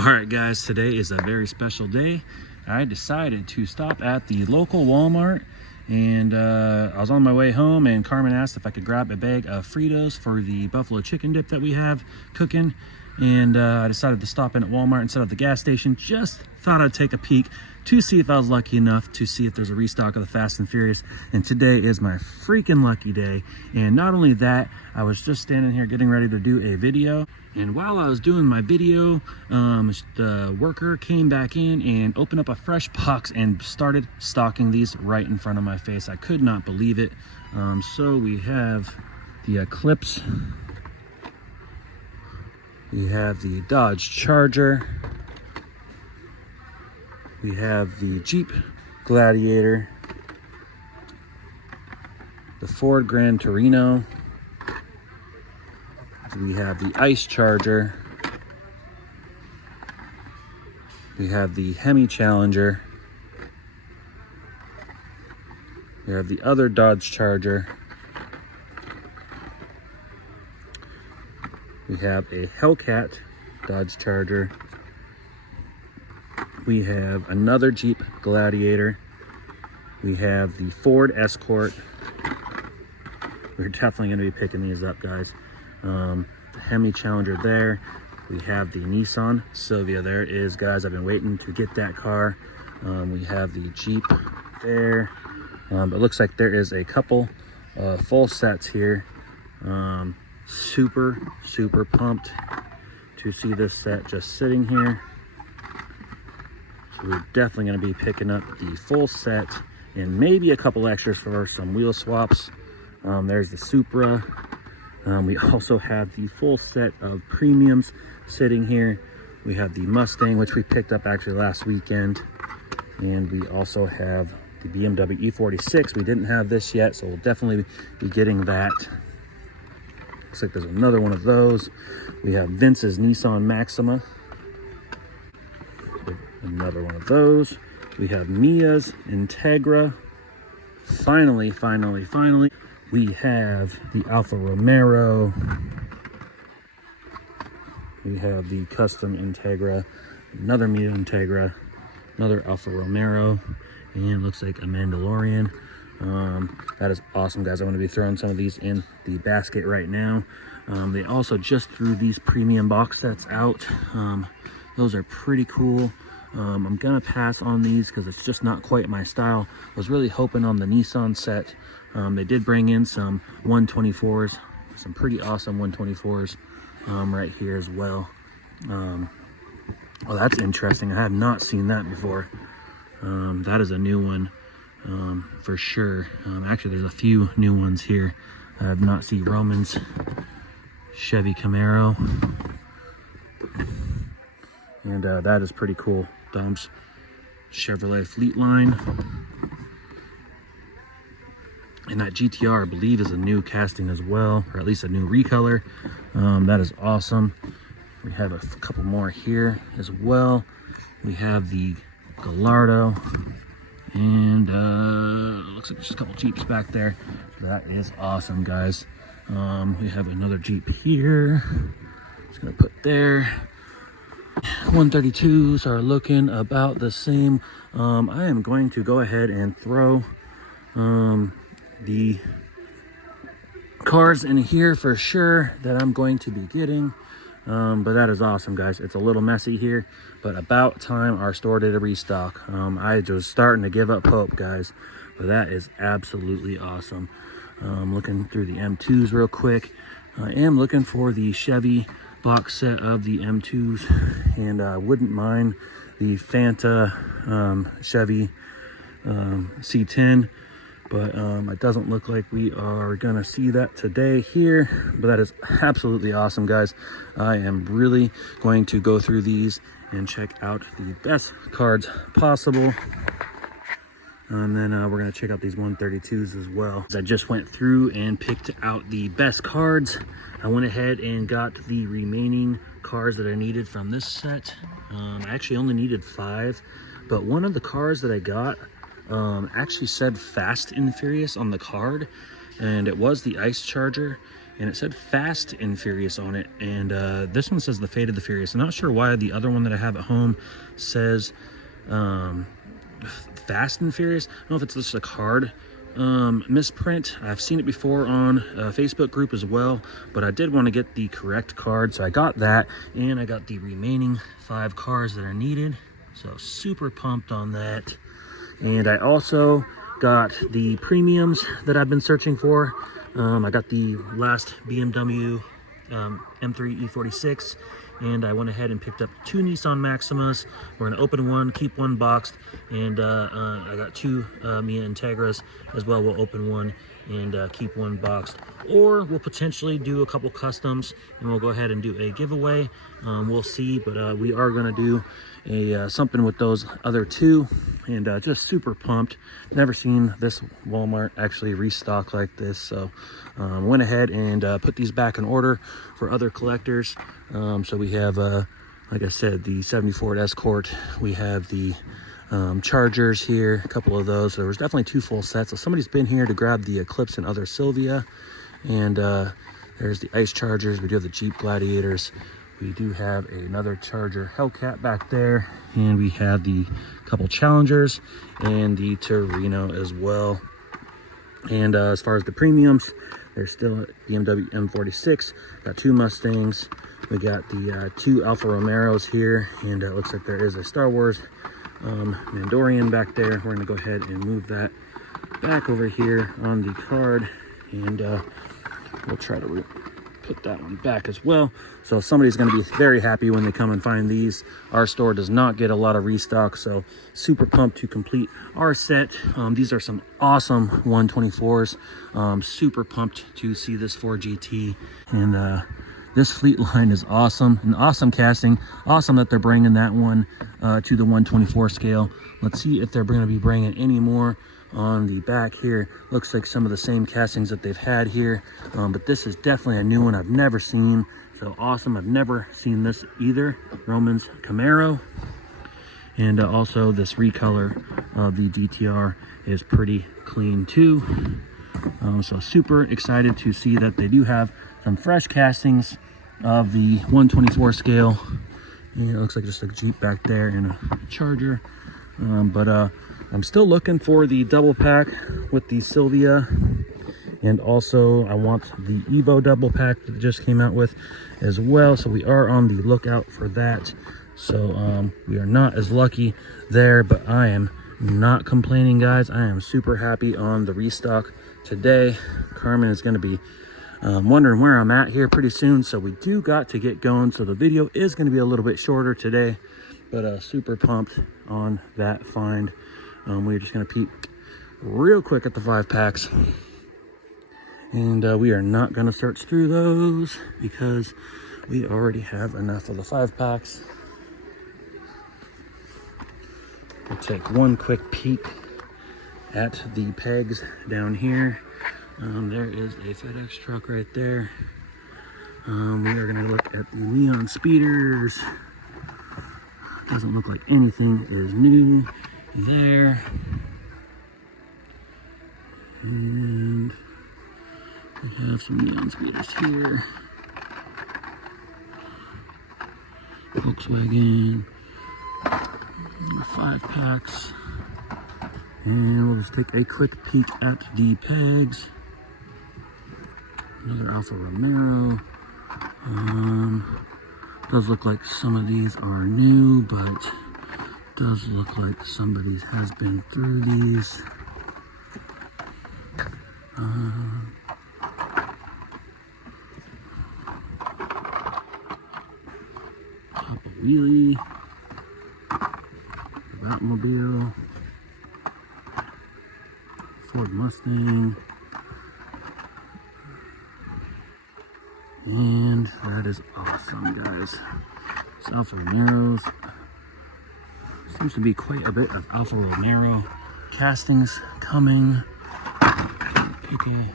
All right, guys, today is a very special day. I decided to stop at the local Walmart, and I was on my way home, and Carmen asked if I could grab a bag of Fritos for the buffalo chicken dip that we have cooking. And I decided to stop in at Walmart instead of the gas station. Just thought I'd take a peek to see if I was lucky enough to see if there's a restock of the Fast and Furious. And today is my freaking lucky day. And not only that, I was just standing here getting ready to do a video. And while I was doing my video, the worker came back in and opened up a fresh box and started stocking these right in front of my face. I could not believe it. So we have the Eclipse. We have the Dodge Charger. We have the Jeep Gladiator. The Ford Grand Torino. We have the Ice Charger. We have the Hemi Challenger. We have the other Dodge Charger. We have a Hellcat Dodge Charger. We have another Jeep Gladiator. We have the Ford Escort. We're definitely going to be picking these up, guys. The Hemi Challenger there. We have the Nissan Silvia. There it is, guys. I've been waiting to get that car. We have the Jeep there. It looks like there is a couple full sets here. Super pumped to see this set just sitting here. So we're definitely going to be picking up the full set and maybe a couple extras for some wheel swaps. There's the Supra. We also have the full set of premiums sitting here. We have the Mustang, which we picked up actually last weekend. And we also have the BMW E46. We didn't have this yet, so we'll definitely be getting that. Looks like there's another one of those. We have Vince's Nissan Maxima. Another one of those. We have Mia's Integra. Finally, we have the Alfa Romero. We have the custom Integra. Another Mia Integra. Another Alfa Romero. And it looks like a Mandalorian. That is awesome, guys. I'm going to be throwing some of these in the basket right now. They also just threw these premium box sets out. Those are pretty cool. I'm going to pass on these because it's just not quite my style. I was really hoping on the Nissan set. They did bring in some 124s, some pretty awesome 124s right here as well. Well, that's interesting. I have not seen that before. That is a new one. For sure. Actually, there's a few new ones here. I have not seen Roman's Chevy Camaro. And that is pretty cool. Dom's Chevrolet Fleetline. And that GTR, I believe, is a new casting as well, or at least a new recolor. That is awesome. We have a couple more here as well. We have the Gallardo. And looks like there's just a couple Jeeps back there. That is awesome, guys. We have another Jeep here. Just gonna put there. 132s are looking about the same. I am going to go ahead and throw the cars in here for sure that I'm going to be getting. But that is awesome, guys. It's a little messy here, but about time our store did a restock. I was starting to give up hope, guys, but that is absolutely awesome. Looking through the M2s real quick. I am looking for the Chevy box set of the M2s, and I wouldn't mind the Fanta Chevy C10. But it doesn't look like we are going to see that today here. But that is absolutely awesome, guys. I am really going to go through these and check out the best cards possible. And then we're going to check out these 132s as well. I just went through and picked out the best cards. I went ahead and got the remaining cars that I needed from this set. I actually only needed 5. But one of the cars that I got actually said Fast and Furious on the card, and it was the Ice Charger. and it said Fast and Furious on it, and this one says The Fate of the Furious. I'm not sure why the other one that I have at home says Fast and Furious. I don't know if it's just a card misprint. I've seen it before on a Facebook group as well, but I did want to get the correct card, so I got that, and I got the remaining 5 cars that are needed, so super pumped on that. And I also got the premiums that I've been searching for. I got the last BMW M3 E46, and I went ahead and picked up 2 Nissan Maximas. We're gonna open one, keep one boxed, and I got 2 Mia Integras as well. We'll open one and keep one boxed, or we'll potentially do a couple customs and we'll go ahead and do a giveaway. We'll see, but we are gonna do a something with those other 2, and just super pumped. Never seen this Walmart actually restock like this, so went ahead and put these back in order for other collectors. So we have like I said, the 74 Escort, we have the Chargers here, a couple of those. So there was definitely 2 full sets. So somebody's been here to grab the Eclipse and other Silvia, and there's the Ice Chargers. We do have the Jeep Gladiators. We do have another Charger Hellcat back there, and we have the couple Challengers and the Torino as well. And as far as the premiums, there's still BMW M46, got 2 Mustangs, we got the 2 Alfa Romeos here, and it looks like there is a Star Wars Mandalorian back there. We're gonna go ahead and move that back over here on the card, and we'll try to put that one back as well. So somebody's going to be very happy when they come and find these. Our store does not get a lot of restock, so super pumped to complete our set. These are some awesome 124s. Super pumped to see this 4GT, and this fleet line is awesome. An awesome casting. Awesome that they're bringing that one to the 124 scale. Let's see if they're going to be bringing any more on the back here. Looks like some of the same castings that they've had here, but this is definitely a new one I've never seen, so awesome. I've never seen this either. Roman's Camaro, and also this recolor of the GTR is pretty clean too. So super excited to see that they do have some fresh castings of the 124 scale, and it looks like just a Jeep back there and a Charger, but I'm still looking for the double pack with the Silvia, and also I want the Evo double pack that just came out with as well, so we are on the lookout for that. So we are not as lucky there, but I am not complaining, guys. I am super happy on the restock today. Carmen is going to be wondering where I'm at here pretty soon, so we do got to get going, so the video is going to be a little bit shorter today, but super pumped on that find. We're just going to peek real quick at the 5 packs, and we are not going to search through those because we already have enough of the 5 packs. We'll take one quick peek at the pegs down here. There is a FedEx truck right there. We are going to look at the neon speeders. Doesn't look like anything is new there, and we have some neon speeders here. Volkswagen, 5 packs, and we'll just take a quick peek at the pegs. Another Alfa Romeo. Does look like some of these are new, but does look like somebody has been through these. Papa Wheelie, Batmobile, Ford Mustang, and that is awesome, guys. It's Alfa Romeos. Seems to be quite a bit of Alfa Romeo castings coming. Okay,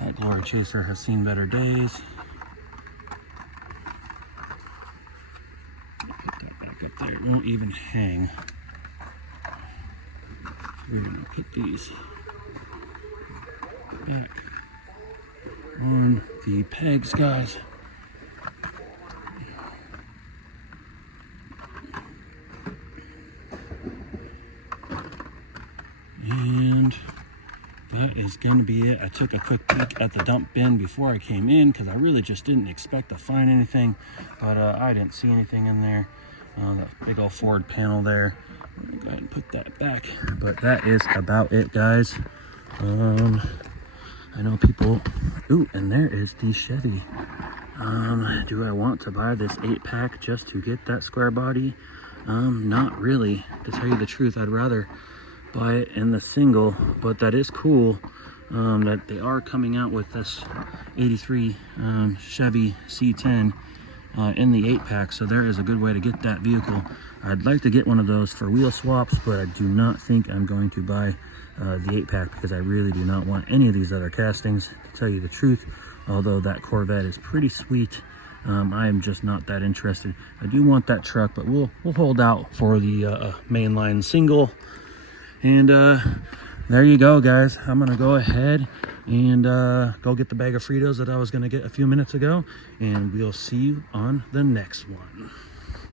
that Glory Chaser has seen better days. Put that back up there. It won't even hang. So we're gonna put these back on the pegs, guys. And that is going to be it. I took a quick peek at the dump bin before I came in because I really just didn't expect to find anything, but I didn't see anything in there. That big old Ford panel there. I'm gonna go ahead and put that back, but that is about it, guys. I know people. Ooh, and there is the Chevy. Do I want to buy this 8-pack just to get that square body? Not really, to tell you the truth. I'd rather buy it in the single, but that is cool that they are coming out with this 83 Chevy C10 in the 8-pack, so there is a good way to get that vehicle. I'd like to get one of those for wheel swaps, but I do not think I'm going to buy the 8-pack because I really do not want any of these other castings, to tell you the truth. Although that Corvette is pretty sweet, I am just not that interested. I do want that truck, but we'll hold out for the mainline single. And there you go, guys. I'm gonna go ahead and go get the bag of Fritos that I was gonna get a few minutes ago, and we'll see you on the next one.